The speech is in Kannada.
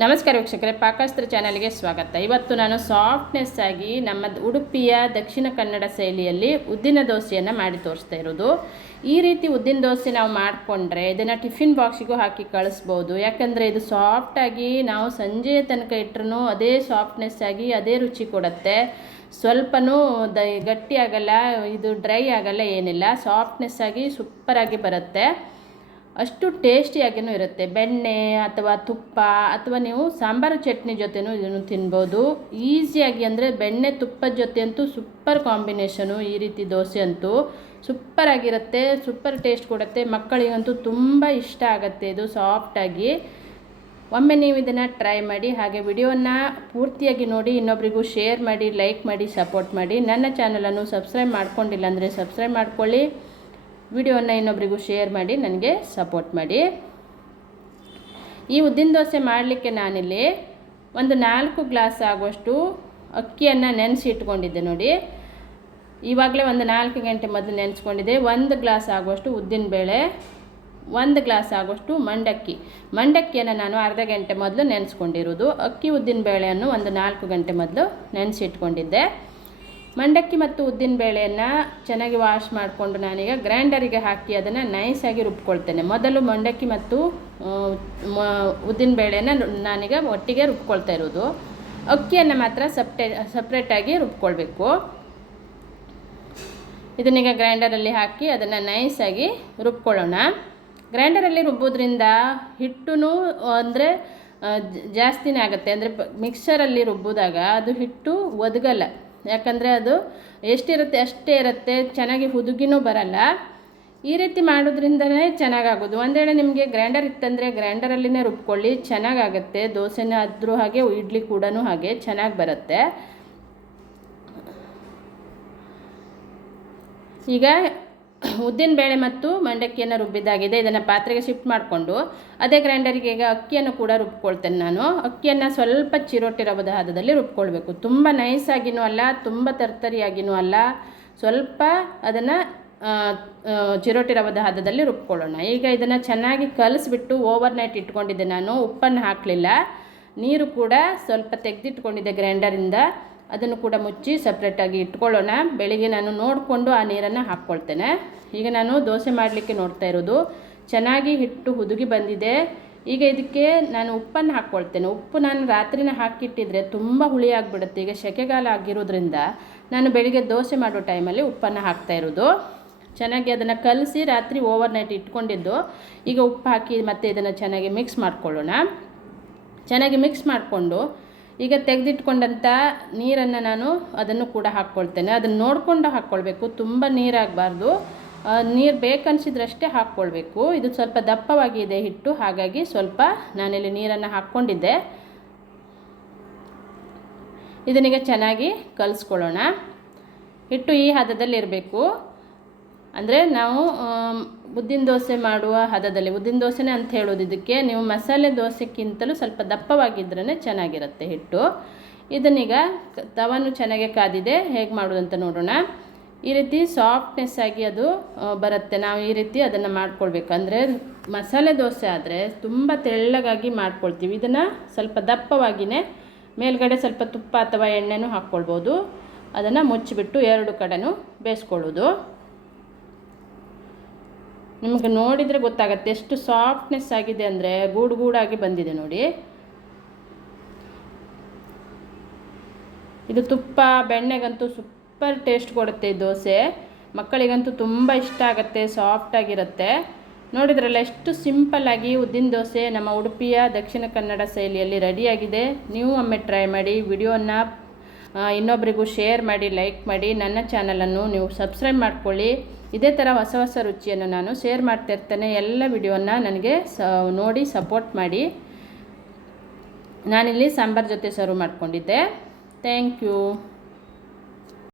ನಮಸ್ಕಾರ ವೀಕ್ಷಕರೇ, ಪಾಕಸ್ತ್ರ ಚಾನಲ್ಗೆ ಸ್ವಾಗತ. ಇವತ್ತು ನಾನು ಸಾಫ್ಟ್ನೆಸ್ ಆಗಿ ನಮ್ಮ ಉಡುಪಿಯ ದಕ್ಷಿಣ ಕನ್ನಡ ಶೈಲಿಯಲ್ಲಿ ಉದ್ದಿನ ದೋಸೆಯನ್ನು ಮಾಡಿ ತೋರಿಸ್ತಾ ಇರೋದು. ಈ ರೀತಿ ಉದ್ದಿನ ದೋಸೆ ನಾವು ಮಾಡಿಕೊಂಡ್ರೆ ಇದನ್ನು ಟಿಫಿನ್ ಬಾಕ್ಸಿಗೂ ಹಾಕಿ ಕಳಿಸ್ಬೋದು. ಯಾಕಂದರೆ ಇದು ಸಾಫ್ಟಾಗಿ ನಾವು ಸಂಜೆಯ ತನಕ ಇಟ್ಟರೂ ಅದೇ ಸಾಫ್ಟ್ನೆಸ್ ಆಗಿ ಅದೇ ರುಚಿ ಕೊಡುತ್ತೆ. ಸ್ವಲ್ಪನೂ ಗಟ್ಟಿ ಆಗಲ್ಲ, ಇದು ಡ್ರೈ ಆಗಲ್ಲ, ಏನಿಲ್ಲ, ಸಾಫ್ಟ್ನೆಸ್ ಆಗಿ ಸೂಪರಾಗಿ ಬರುತ್ತೆ. ಅಷ್ಟು ಟೇಸ್ಟಿಯಾಗಿಯೂ ಇರುತ್ತೆ. ಬೆಣ್ಣೆ ಅಥವಾ ತುಪ್ಪ ಅಥವಾ ನೀವು ಸಾಂಬಾರು ಚಟ್ನಿ ಜೊತೆನೂ ಇದನ್ನು ತಿನ್ಬೋದು ಈಸಿಯಾಗಿ. ಅಂದರೆ ಬೆಣ್ಣೆ ತುಪ್ಪದ ಜೊತೆ ಅಂತೂ ಸೂಪರ್ ಕಾಂಬಿನೇಷನು. ಈ ರೀತಿ ದೋಸೆ ಅಂತೂ ಸೂಪರಾಗಿರುತ್ತೆ, ಸೂಪರ್ ಟೇಸ್ಟ್ ಕೊಡುತ್ತೆ. ಮಕ್ಕಳಿಗಂತೂ ತುಂಬ ಇಷ್ಟ ಆಗುತ್ತೆ ಇದು ಸಾಫ್ಟಾಗಿ. ಒಮ್ಮೆ ನೀವು ಇದನ್ನು ಟ್ರೈ ಮಾಡಿ. ಹಾಗೆ ವಿಡಿಯೋನ ಪೂರ್ತಿಯಾಗಿ ನೋಡಿ, ಇನ್ನೊಬ್ರಿಗೂ ಶೇರ್ ಮಾಡಿ, ಲೈಕ್ ಮಾಡಿ, ಸಪೋರ್ಟ್ ಮಾಡಿ. ನನ್ನ ಚಾನಲನ್ನು ಸಬ್ಸ್ಕ್ರೈಬ್ ಮಾಡ್ಕೊಂಡಿಲ್ಲ ಅಂದರೆ ಸಬ್ಸ್ಕ್ರೈಬ್ ಮಾಡ್ಕೊಳ್ಳಿ. ವಿಡಿಯೋನ ಇನ್ನೊಬ್ರಿಗೂ ಶೇರ್ ಮಾಡಿ, ನನಗೆ ಸಪೋರ್ಟ್ ಮಾಡಿ. ಈ ಉದ್ದಿನ ದೋಸೆ ಮಾಡಲಿಕ್ಕೆ ನಾನಿಲ್ಲಿ ಒಂದು 4 ಗ್ಲಾಸ್ ಆಗುವಷ್ಟು ಅಕ್ಕಿಯನ್ನು ನೆನೆಸಿ ಇಟ್ಕೊಂಡಿದ್ದೆ ನೋಡಿ. ಇವಾಗಲೇ ಒಂದು 4 ಗಂಟೆ ಮೊದಲು ನೆನೆಸ್ಕೊಂಡಿದ್ದೆ. 1 ಗ್ಲಾಸ್ ಆಗುವಷ್ಟು ಉದ್ದಿನಬೇಳೆ, 1 ಗ್ಲಾಸ್ ಆಗುವಷ್ಟು ಮಂಡಕ್ಕಿಯನ್ನು ನಾನು ಅರ್ಧ ಗಂಟೆ ಮೊದಲು ನೆನೆಸ್ಕೊಂಡಿರೋದು. ಅಕ್ಕಿ ಉದ್ದಿನಬೇಳೆಯನ್ನು ಒಂದು 4 ಗಂಟೆ ಮೊದಲು ನೆನೆಸಿಟ್ಕೊಂಡಿದ್ದೆ. ಮಂಡಕ್ಕಿ ಮತ್ತು ಉದ್ದಿನಬೇಳೆಯನ್ನು ಚೆನ್ನಾಗಿ ವಾಶ್ ಮಾಡಿಕೊಂಡು ನಾನೀಗ ಗ್ರೈಂಡರಿಗೆ ಹಾಕಿ ಅದನ್ನು ನೈಸಾಗಿ ರುಬ್ಕೊಳ್ತೇನೆ. ಮೊದಲು ಮಂಡಕ್ಕಿ ಮತ್ತು ಉದ್ದಿನಬೇಳೆನ ನಾನೀಗ ಒಟ್ಟಿಗೆ ರುಬ್ಕೊಳ್ತಾ ಇರೋದು. ಅಕ್ಕಿಯನ್ನು ಮಾತ್ರ ಸಪ್ರೇಟಾಗಿ ರುಬ್ಕೊಳ್ಬೇಕು. ಇದನ್ನೀಗ ಗ್ರೈಂಡರಲ್ಲಿ ಹಾಕಿ ಅದನ್ನು ನೈಸಾಗಿ ರುಬ್ಕೊಳ್ಳೋಣ. ಗ್ರೈಂಡರಲ್ಲಿ ರುಬ್ಬೋದ್ರಿಂದ ಹಿಟ್ಟು ಅಂದರೆ ಜಾಸ್ತಿನೇ ಆಗುತ್ತೆ. ಅಂದರೆ ಮಿಕ್ಸರಲ್ಲಿ ರುಬ್ಬೋದಾಗ ಅದು ಹಿಟ್ಟು ಒದಗಲ್ಲ. ಯಾಕಂದರೆ ಅದು ಎಷ್ಟಿರುತ್ತೆ ಅಷ್ಟೇ ಇರುತ್ತೆ, ಚೆನ್ನಾಗಿ ಹುದುಗಿನೂ ಬರಲ್ಲ. ಈ ರೀತಿ ಮಾಡೋದ್ರಿಂದನೇ ಚೆನ್ನಾಗಾಗೋದು. ಒಂದು ವೇಳೆ ನಿಮಗೆ ಗ್ರೈಂಡರ್ ಇತ್ತಂದರೆ ಗ್ರೈಂಡರಲ್ಲಿನೇ ರುಬ್ಕೊಳ್ಳಿ, ಚೆನ್ನಾಗಾಗುತ್ತೆ. ದೋಸೆನ ಆದರೂ ಹಾಗೆ, ಇಡ್ಲಿ ಕೂಡ ಹಾಗೆ ಚೆನ್ನಾಗಿ ಬರುತ್ತೆ. ಈಗ ಉದ್ದಿನಬೇಳೆ ಮತ್ತು ಮಂಡಕ್ಕಿಯನ್ನು ರುಬ್ಬಿದ್ದಾಗಿದೆ. ಇದನ್ನು ಪಾತ್ರೆಗೆ ಶಿಫ್ಟ್ ಮಾಡಿಕೊಂಡು ಅದೇ ಗ್ರೈಂಡರಿಗೆ ಈಗ ಅಕ್ಕಿಯನ್ನು ಕೂಡ ರುಬ್ಕೊಳ್ತೇನೆ ನಾನು. ಅಕ್ಕಿಯನ್ನು ಸ್ವಲ್ಪ ಚಿರೋಟಿ ರವದ ಹದದಲ್ಲಿ ರುಬ್ಕೊಳ್ಬೇಕು. ತುಂಬ ನೈಸಾಗಿನೂ ಅಲ್ಲ, ತುಂಬ ತರ್ತರಿಯಾಗಿನೂ ಅಲ್ಲ, ಸ್ವಲ್ಪ ಅದನ್ನು ಚಿರೋಟಿ ರವದ ಹದದಲ್ಲಿ ರುಬ್ಕೊಳ್ಳೋಣ. ಈಗ ಇದನ್ನು ಚೆನ್ನಾಗಿ ಕಲಿಸ್ಬಿಟ್ಟು ಓವರ್ ನೈಟ್ ಇಟ್ಕೊಂಡಿದ್ದೆ ನಾನು. ಉಪ್ಪನ್ನು ಹಾಕಲಿಲ್ಲ, ನೀರು ಕೂಡ ಸ್ವಲ್ಪ ತೆಗೆದಿಟ್ಕೊಂಡಿದ್ದೆ ಗ್ರೈಂಡರಿಂದ. ಅದನ್ನು ಕೂಡ ಮುಚ್ಚಿ ಸಪ್ರೇಟಾಗಿ ಇಟ್ಕೊಳ್ಳೋಣ. ಬೆಳಿಗ್ಗೆ ನಾನು ನೋಡಿಕೊಂಡು ಆ ನೀರನ್ನು ಹಾಕ್ಕೊಳ್ತೇನೆ. ಈಗ ನಾನು ದೋಸೆ ಮಾಡಲಿಕ್ಕೆ ನೋಡ್ತಾ ಇರೋದು. ಚೆನ್ನಾಗಿ ಹಿಟ್ಟು ಹುದುಗಿ ಬಂದಿದೆ. ಈಗ ಇದಕ್ಕೆ ನಾನು ಉಪ್ಪನ್ನು ಹಾಕ್ಕೊಳ್ತೇನೆ. ಉಪ್ಪು ನಾನು ರಾತ್ರಿನ ಹಾಕಿಟ್ಟಿದ್ರೆ ತುಂಬ ಹುಳಿ ಆಗಿಬಿಡುತ್ತೆ. ಈಗ ಸೆಕೆಗಾಲ ಆಗಿರೋದ್ರಿಂದ ನಾನು ಬೆಳಿಗ್ಗೆ ದೋಸೆ ಮಾಡೋ ಟೈಮಲ್ಲಿ ಉಪ್ಪನ್ನು ಹಾಕ್ತಾ ಇರೋದು. ಚೆನ್ನಾಗಿ ಅದನ್ನು ಕಲಸಿ ರಾತ್ರಿ ಓವರ್ ನೈಟ್ ಇಟ್ಕೊಂಡಿದ್ದು. ಈಗ ಉಪ್ಪು ಹಾಕಿ ಮತ್ತೆ ಇದನ್ನು ಚೆನ್ನಾಗಿ ಮಿಕ್ಸ್ ಮಾಡ್ಕೊಳ್ಳೋಣ. ಚೆನ್ನಾಗಿ ಮಿಕ್ಸ್ ಮಾಡಿಕೊಂಡು ಈಗ ತೆಗೆದಿಟ್ಕೊಂಡಂಥ ನೀರನ್ನು ನಾನು ಅದನ್ನು ಕೂಡ ಹಾಕ್ಕೊಳ್ತೇನೆ. ಅದನ್ನು ನೋಡಿಕೊಂಡು ಹಾಕ್ಕೊಳ್ಬೇಕು, ತುಂಬ ನೀರಾಗಬಾರ್ದು. ನೀರು ಬೇಕನ್ಸಿದ್ರಷ್ಟೇ ಹಾಕ್ಕೊಳ್ಬೇಕು. ಇದು ಸ್ವಲ್ಪ ದಪ್ಪವಾಗಿದೆ ಹಿಟ್ಟು, ಹಾಗಾಗಿ ಸ್ವಲ್ಪ ನಾನಿಲ್ಲಿ ನೀರನ್ನು ಹಾಕ್ಕೊಂಡಿದ್ದೆ. ಇದನ್ನೀಗ ಚೆನ್ನಾಗಿ ಕಲಿಸ್ಕೊಳ್ಳೋಣ. ಹಿಟ್ಟು ಈ ಹದದಲ್ಲಿ ಇರಬೇಕು. ಅಂದರೆ ನಾವು ಉದ್ದಿನ ದೋಸೆ ಮಾಡುವ ಹದದಲ್ಲಿ, ಉದ್ದಿನ ದೋಸೆನೇ ಅಂತ ಹೇಳೋದು ಇದಕ್ಕೆ. ನೀವು ಮಸಾಲೆ ದೋಸೆಕ್ಕಿಂತಲೂ ಸ್ವಲ್ಪ ದಪ್ಪವಾಗಿದ್ರೇ ಚೆನ್ನಾಗಿರುತ್ತೆ ಹಿಟ್ಟು. ಇದನ್ನೀಗ ತವನು ಚೆನ್ನಾಗಿ ಕಾದಿದೆ, ಹೇಗೆ ಮಾಡೋದು ಅಂತ ನೋಡೋಣ. ಈ ರೀತಿ ಸಾಫ್ಟ್ನೆಸ್ ಆಗಿ ಅದು ಬರುತ್ತೆ. ನಾವು ಈ ರೀತಿ ಅದನ್ನು ಮಾಡ್ಕೊಳ್ಬೇಕು. ಅಂದರೆ ಮಸಾಲೆ ದೋಸೆ ಆದರೆ ತುಂಬ ತೆಳ್ಳಗಾಗಿ ಮಾಡ್ಕೊಳ್ತೀವಿ. ಇದನ್ನು ಸ್ವಲ್ಪ ದಪ್ಪವಾಗಿಯೇ ಮೇಲ್ಗಡೆ ಸ್ವಲ್ಪ ತುಪ್ಪ ಅಥವಾ ಎಣ್ಣೆನೂ ಹಾಕ್ಕೊಳ್ಬೋದು. ಅದನ್ನು ಮುಚ್ಚಿಬಿಟ್ಟು 2 ಕಡೆನೂ ಬೇಯಿಸ್ಕೊಳ್ಳೋದು. ನಿಮಗೆ ನೋಡಿದರೆ ಗೊತ್ತಾಗುತ್ತೆ ಎಷ್ಟು ಸಾಫ್ಟ್ನೆಸ್ ಆಗಿದೆ ಅಂದರೆ, ಗೂಡಾಗಿ ಬಂದಿದೆ ನೋಡಿ. ಇದು ತುಪ್ಪ ಬೆಣ್ಣೆಗಂತೂ ಸೂಪರ್ ಟೇಸ್ಟ್ ಕೊಡುತ್ತೆ ಈ ದೋಸೆ. ಮಕ್ಕಳಿಗಂತೂ ತುಂಬ ಇಷ್ಟ ಆಗುತ್ತೆ, ಸಾಫ್ಟಾಗಿರುತ್ತೆ. ನೋಡಿದ್ರಲ್ಲ ಎಷ್ಟು ಸಿಂಪಲ್ಲಾಗಿ ಉದ್ದಿನ ದೋಸೆ ನಮ್ಮ ಉಡುಪಿಯ ದಕ್ಷಿಣ ಕನ್ನಡ ಶೈಲಿಯಲ್ಲಿ ರೆಡಿಯಾಗಿದೆ. ನೀವು ಒಮ್ಮೆ ಟ್ರೈ ಮಾಡಿ. ವಿಡಿಯೋನ ಇನ್ನೊಬ್ಬರಿಗೂ ಶೇರ್ ಮಾಡಿ, ಲೈಕ್ ಮಾಡಿ. ನನ್ನ ಚಾನಲನ್ನು ನೀವು ಸಬ್ಸ್ಕ್ರೈಬ್ ಮಾಡ್ಕೊಳ್ಳಿ. ಇದೇ ಥರ ಹೊಸ ಹೊಸ ರುಚಿಯನ್ನು ನಾನು ಶೇರ್ ಮಾಡ್ತಿರ್ತೇನೆ. ಎಲ್ಲ ವಿಡಿಯೋನ ನನಗೆ ನೋಡಿ ಸಪೋರ್ಟ್ ಮಾಡಿ. ನಾನಿಲ್ಲಿ ಸಾಂಬಾರು ಜೊತೆ ಸರ್ವ್ ಮಾಡ್ಕೊಂಡಿದ್ದೆ. Thank you.